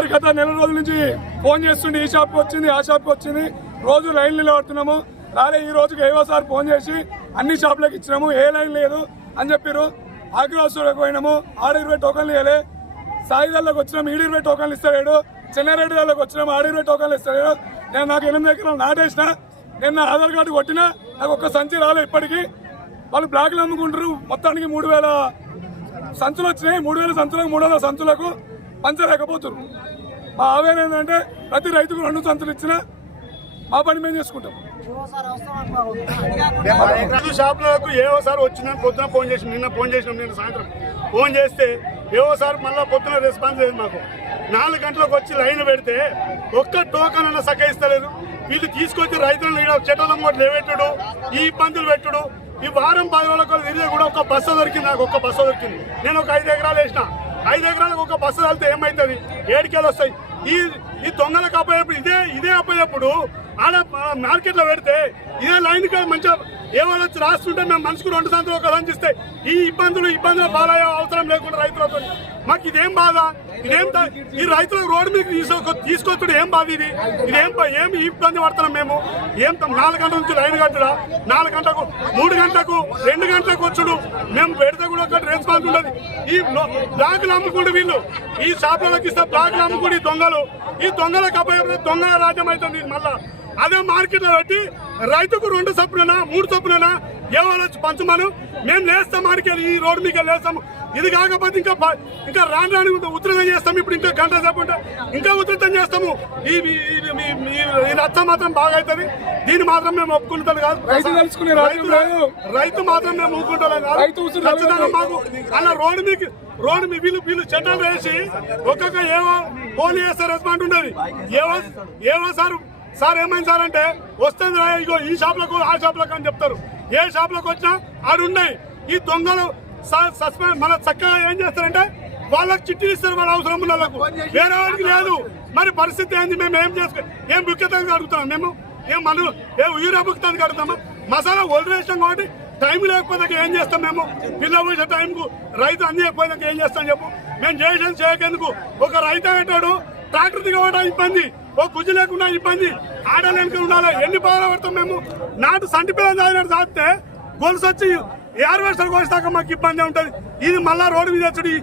Sir గత నెల రోజుల నుంచి ఫోన్ చేస్తుండే ఈ షాప్కి వచ్చింది ఆ షాప్కి వచ్చింది. రోజు లైన్ నిలబడుతున్నాము. రాలే ఈ రోజుకి ఏవో సార్ ఫోన్ చేసి అన్ని షాపులకు ఇచ్చినాము. ఏ లైన్ లేదు అని చెప్పారు ఆగ్రాసులకు పోయినాము. ఆడ ఇరవై టోకన్లు ఇవ్వలే సాయిదల్లోకి వచ్చినాం. ఈడు ఇరవై టోకన్లు ఇస్తాడు చెన్నారెడ్డి దాల్లోకి వచ్చినాం. ఆడ ఇరవై టోకన్లు ఇస్తాడు నేను నాకు ఎనిమిది ఎకరాలు నాటేసిన. నేను నా ఆధార్ కార్డు కొట్టినా నాకు ఒక్క సంచి రాలే ఇప్పటికీ. వాళ్ళు బ్లాక్లు అమ్ముకుంటారు మొత్తానికి మూడు వేల సంచులు వచ్చినాయి. మూడు వేల సంచులకు మూడు వందల సంచులకు పంచలేకపోతున్నారు మా ఆవేదన ఏంటంటే ప్రతి రైతుకు రెండు సంచులు ఇచ్చినా మా పని మేము చేసుకుంటాం. ఐదు షాపులకు ఏవో సార్ పొద్దున ఫోన్ చేసి నిన్న ఫోన్ చేసినాం నిన్న సాయంత్రం ఫోన్ చేస్తే ఏవో సార్ మళ్ళీ పొద్దున రెస్పాన్స్ లేదు మాకు. నాలుగు గంటలకు వచ్చి లైన్ పెడితే ఒక్క టోకన్ అన్న సక్కయిస్తలేదు వీళ్ళు తీసుకొచ్చి రైతులను ఈడ చెట్ల కూడా లేవెట్టుడు ఈ ఇబ్బందులు పెట్టుడు. ఈ వారం పది రోజులకు తిరిగి కూడా ఒక బస్సు దొరికింది నాకు ఒక బస్సు దొరికింది. నేను ఒక ఐదు ఎకరాలు వేసిన. ఐదు ఎకరాలకు ఒక బస్సు వెళ్తే ఏమవుతుంది ఏడుకేలు వస్తాయి. ఈ ఈ దొంగలకు అప్పయ్యేప్పుడు ఇదే ఇదే అప్పయ్యేప్పుడు ఆడ మార్కెట్లో పెడితే ఇదే లైన్కి మంచిగా ఏమైనా వచ్చి రాస్తుంటే మేము మనిషికి రెండు సంవత్సరాలు ఒక లంచ్ ఈ ఇబ్బందులు ఇబ్బందులు పాలయ్యే అవసరం లేకుండా రైతులతో. మాకు ఇదేం బాధ? ఇదేం ఈ రైతులకు రోడ్డు మీద తీసుకో తీసుకొచ్చుడు ఏం బాధ ఇది? ఇదేం బా- ఏం ఇబ్బంది పడుతున్నాం మేము? ఏం నాలుగు గంటల నుంచి లైన్ కట్టుడా? నాలుగు గంటలకు మూడు గంటలకు రెండు గంటలకు వచ్చుడు? మేము పెడితే కూడా ఒకటి రెస్పాన్స్ ఉండదు. ఈ బ్లాకులు అమ్ముకుంటూ వీళ్ళు. ఈ షాపులకు ఇస్తే బ్లాకులు అమ్ముకుంటూ ఈ దొంగలు. ఈ దొంగలకు అబ్బాయి దొంగల రాజ్యం అవుతుంది మళ్ళా. అదే మార్కెట్లో పెట్టి రైతుకు రెండు సప్పులైనా మూడు సప్పులైనా ఎవరు పంచమను? మేము లేస్తాం మార్కెట్ ఈ రోడ్డు మీకు లేస్తాం. ఇది కాకపోతే ఇంకా ఇంకా రాను రాని ఉధృతం చేస్తాం. ఇప్పుడు ఇంకా గంట సేపు ఇంకా ఉధృతం చేస్తాము. ఈ రచ్చ మాత్రం బాగా అవుతుంది దీన్ని మాత్రం మేము ఒప్పుకుంటాం కాదు. రైతు మాత్రం మేము కాదు. ఖచ్చితంగా లేదు. మాకు అలా రోడ్డు మీకు రోడ్డు మీ వీళ్ళు వీళ్ళు చట్టాలు వేసి ఒక్కొక్క ఏవో ఫోన్ చేస్తే రెస్పాండ్ ఉండదు. ఏవో ఏవో సార్ సార్ ఏమైంది సార్ అంటే వస్తుంది రా, ఇగో ఈ షాప్లకు ఆ షాప్లకు అని చెప్తారు. ఏ షాప్లకు వచ్చినా ఆడు ఉన్నాయి ఈ దొంగలు సస్పెండ్ మన చక్కగా ఏం చేస్తారంటే వాళ్ళకి చిట్టి ఇస్తారు వాళ్ళ అవసరం ఉన్న వాళ్ళకు వేరే వాడికి లేదు. మరి పరిస్థితి ఏంది? మేము ఏం చేసుకో ఏం బుక్కెతానికి అడుగుతున్నాం మేము? ఏం మన ఏ ఊరా బుక్తానికి అడుగుతామా? మసాలా వదిలేసాం కాబట్టి టైం లేకపోతే ఏం చేస్తాం మేము? పిల్ల పోసే టైంకు రైతు అన్ని అయిపోయినాక ఏం చేస్తాం చెప్పు? మేము చేసేది చేయకేందుకు? ఒక రైతు అంటాడు ట్రాక్టర్ దిగవడం ఇబ్బంది. ఓ గుజ్జు లేకుండా ఇబ్బంది ఆడలేనికి ఉండాలి. ఎన్ని బాధలు పడతాం మేము? నాటు సంటి పిల్లలు చదివినట్టు తాగితే గొలుసు వచ్చి ఏర్వేస్తారు కోసాక మాకు ఇబ్బంది ఉంటుంది. ఇది మళ్ళా రోడ్డు మీద వచ్చి